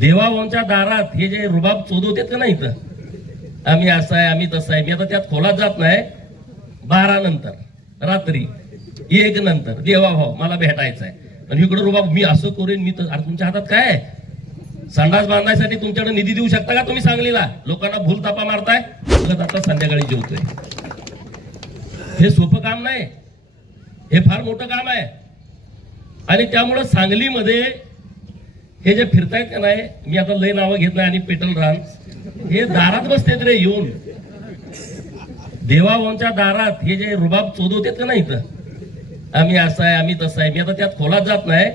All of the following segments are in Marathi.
देवाभाऊंच्या दारात हे जे रुबाब चोदवतेत का नाही, तर आम्ही असं आहे आम्ही तसं आहे, मी आता त्यात खोलात जात नाही. 12 नंतर रात्री 1 नंतर देवाभाऊ मला भेटायचं आहे आणि इकडे रुबाब मी असं करेन मी तर. अरे तुमच्या हातात काय आहे? संडास बांधायसाठी तुमच्याकडे निधी देऊ शकता का तुम्ही सांगलीला? लोकांना भूल तापा मारताय. आता संध्याकाळी जेवतोय. हे सोपं काम नाही, हे फार मोठं काम आहे. आणि त्यामुळे सांगलीमध्ये हे जे फिरतायत का नाही, मी आता लय नावं घेत नाही आणि पेट्रोल रान, हे दारात बसतेत रे येऊन. देवाभाऊंच्या दारात हे जे रुबाब चोदवतेत का नाही, तर आम्ही असं आहे आम्ही तसं आहे, मी आता त्यात खोलात जात नाही.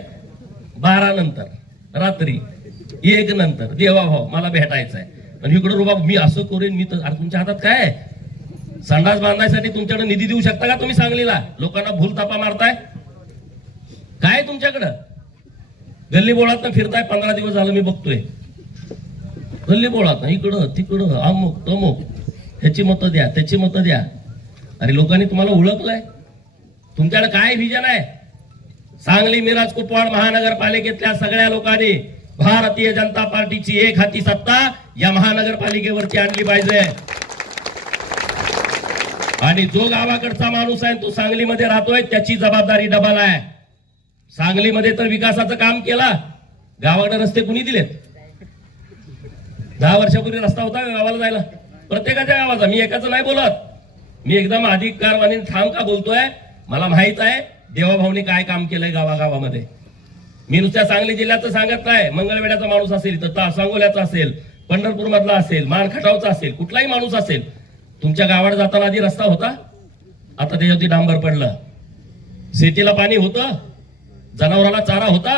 12 नंतर रात्री 1 नंतर देवाभाऊ मला भेटायचं आहे आणि इकडे रुबाब मी असं करेन मी तर. अरे तुमच्या हातात काय आहे? संडास बांधायसाठी तुमच्याकडे निधी देऊ शकता का तुम्ही सांगलीला? लोकांना भूल तापा मारताय. काय तुमच्याकडं? गल्ली बोळात फिरताय. 15 दिवस झालं मी बघतोय. गल्ली बोळात इकडं तिकडं अमुक तमुक, ह्याची मतं द्या त्याची मतं द्या. अरे लोकांनी तुम्हाला ओळखलंय. तुमच्याकडे काय व्हिजन आहे? सांगली मिरज कुपवाड महानगरपालिकेतल्या सगळ्या लोकांनी भारतीय जनता पार्टीची एक हाती सत्ता या महानगरपालिकेवरती आणली पाहिजे. आणि जो गावाकडचा माणूस आहे तो सांगलीमध्ये राहतोय त्याची जबाबदारी डबल आहे. सांगलीमध्ये तर विकासाचं काम केला, गावाकडे रस्ते कुणी दिलेत? 10 वर्षापूर्वी रस्ता होता गावाला जायला? प्रत्येकाच्या गावाचा. मी एकाच नाही बोलत, मी एकदम अधिकारवाणी ठाम का बोलतोय. मला माहित आहे देवाभाऊने काय काम केलंय गावागावामध्ये. मी नुसत्या सांगली जिल्ह्याचं सांगत नाही. मंगळवेढ्याचा माणूस असेल तर सांगोल्याचा असेल, पंढरपूर मधला असेल, मानखटावचा असेल, कुठलाही माणूस असेल, तुमच्या गावाला जाताना आधी रस्ता होता, आता त्याच्यावरती डांबर पडलं. शेतीला पाणी होतं, जनावराला चारा होता.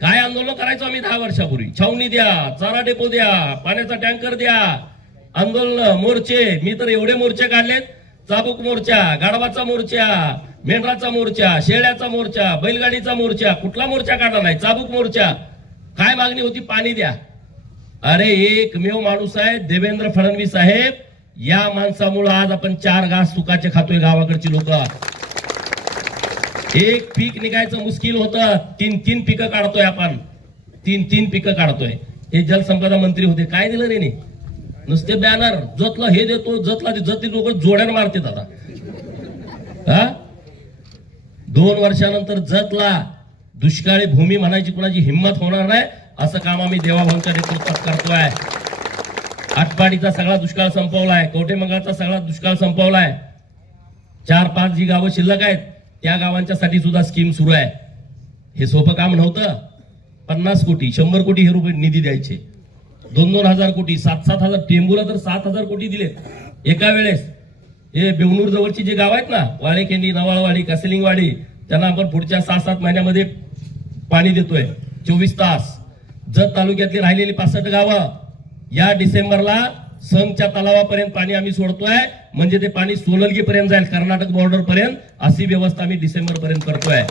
काय आंदोलन करायचो आम्ही 10 वर्षापूर्वी? छावणी द्या, चारा डेपो द्या, पाण्याचा टँकर द्या, आंदोलन मोर्चे. मी तर एवढे मोर्चे काढलेत. चाबूक मोर्चा, गाढवाचा मोर्चा, मेंढराचा मोर्चा, शेळ्याचा मोर्चा, बैलगाडीचा मोर्चा, कुठला मोर्चा काढला नाही. चाबूक मोर्चा. काय मागणी होती? पाणी द्या. अरे एकमेव माणूस आहे देवेंद्र फडणवीस साहेब. या माणसामुळे आज आपण 4 घास सुकाचे खातोय गावाकडची लोक. एक पीक निघायचं मुश्किल होतं, 3 पिकं काढतोय आपण. 3 पिकं काढतोय. हे जलसंपदा मंत्री होते, काय दिलं रे? नुसते बॅनर, जतला हे देतो, जतला जतली लोक जोड्यानं मारतात आता. हा 2 वर्षानंतर जतला दुष्काळी भूमी म्हणायची कुणाची हिंमत होणार नाही. असं काम आम्ही देवाभाऊंच्या नेतृत्वात करतोय. आटपाडीचा सगळा दुष्काळ संपवलाय, कवठेमंगळचा सगळा दुष्काळ संपवलाय. 4-5 जी गावं शिल्लक आहेत त्या गावांच्यासाठी सुद्धा स्कीम सुरू आहे. हे सोपं काम नव्हतं. 50 कोटी 100 कोटी हे रुपये निधी द्यायचे. 2-2 हजार कोटी, 7-7 हजार. टेंबूला तर 7,000 कोटी दिले एका वेळेस. हे बेवनूर जवळची जे गाव आहेत ना, वाळेकेंडी, नवाळवाडी, कसलिंगवाडी, त्यांना आपण पुढच्या 6-7 महिन्यामध्ये पाणी देतोय 24 तास. जत तालुक्यातली राहिलेली 65 गावं या डिसेंबरला संघच्या तलावापर्यंत पाणी आम्ही सोडतोय. म्हणजे ते पाणी सोललगी पर्यंत जाईल, कर्नाटक बॉर्डर पर्यंत. अशी व्यवस्था आम्ही डिसेंबर पर्यंत करतोय.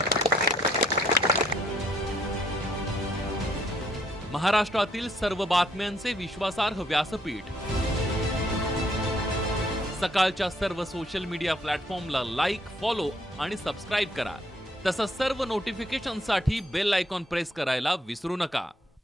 महाराष्ट्रातील सर्व बातम्यांचे विश्वासार्ह व्यासपीठ. सकाळच्या सर्व सोशल मीडिया प्लॅटफॉर्मला लाईक, फॉलो आणि सबस्क्राईब करा. तसंच सर्व नोटिफिकेशनसाठी बेल आयकॉन प्रेस करायला विसरू नका.